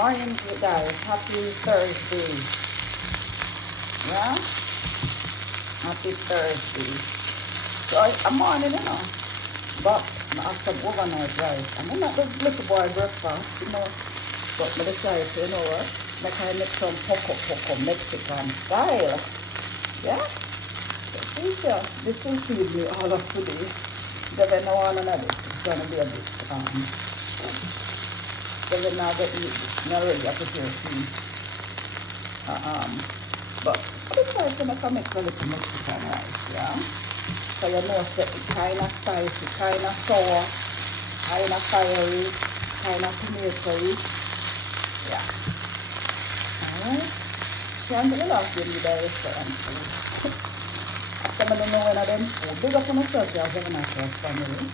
morning, you guys. Happy Thursday. Yeah? Happy Thursday. So I'm morning, but I have some overnight rice. And I'm not the little boy breakfast, But I decided, what? Like I make some poco Mexican style. Yeah? So see, this will feed me all of today. Then I want another. It's gonna be a bit then now get eat this. Not really up here soon. But I decided to make a mix a little Mexican rice, yeah? So you know that it's kinda spicy, kinda sour, kinda fiery, kinda tomatoey. Yeah. Alright. So I'm gonna love them with the restaurant food. After I don't know when I them food. Big up on myself, guys, I'm not family.